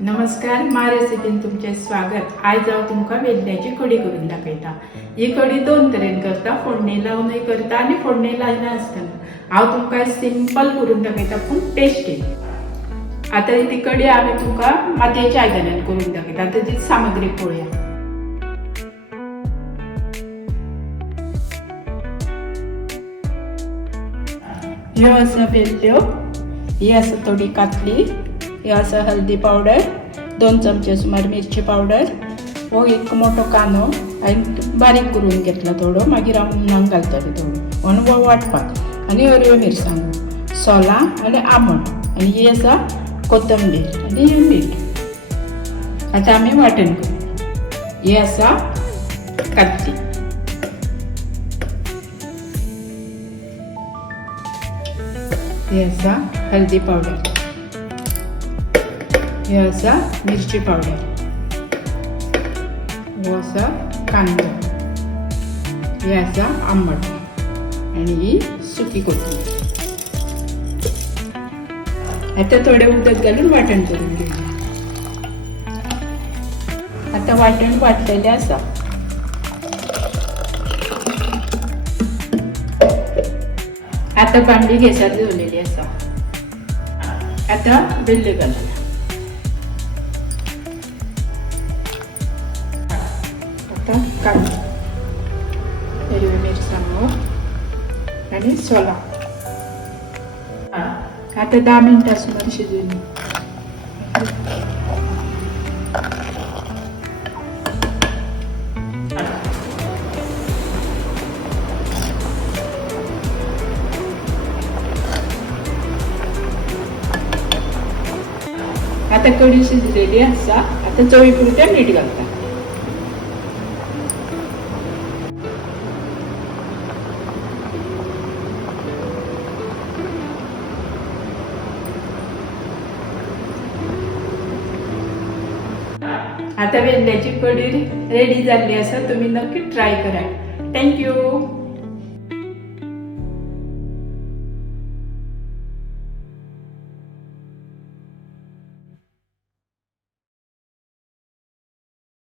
नमस्कार, मा रेसिपीन तुमचे स्वागत. आज हांव तुमकां वेल्ल्याची कडी करून दाखयता. ही कडी दोन तरेन करता, फोडणी लावनय करता आणि फोडणी लायनासतना. हांव तुमकां सिंपल करून दाखयता पूण टेस्टी. आता ती कडी हांवें तुमकां मातयेच्या आयदनांत करून दाखयता. ताची सामग्री पळोवया. ह्यो आसा वेल्ल्यो, ही आसा थोडी कातली, ही आसा हल्दी पावडर, 2 चमचे सुमार मिरची पावडर, हो एक मोठो कांदो हांवें बारीक करून घेतला थोडो, मागीर हांव हुमणाक घालतलें थोडो आनी वो वांटपाक, आनी हरव्यो मिरसांगो, सोलां आनी आमट, आनी ही आसा कोथंबीर आनी ही मीठ. आतां आमी वांटण करूया. ही आसा कातली, ही आसा हल्दी पावडर, ही आसा मिरची पावडर, हो आसा कांदो, ही आसा आंबट आणि ही सुकी कोथिंबीर. आता थोडे उदक घालून वाटण करून घेऊया. आता वाटण वाटलेले आसा. आता भांडी गॅसार दवरलेली आसा. आता वेल्ले घालूया. आता कांदो, हिरवी मिरसांगो आणि सोलां. आता 10 मिनटां सुमार शिजून घे. आता कडी शिजलेली आसा. आता चवीपुरतें मीठ घालता. आता वेल्ल्याची कडी रेडी झाली आसा. तुम्ही नक्की ट्राय करा. थँक्यू.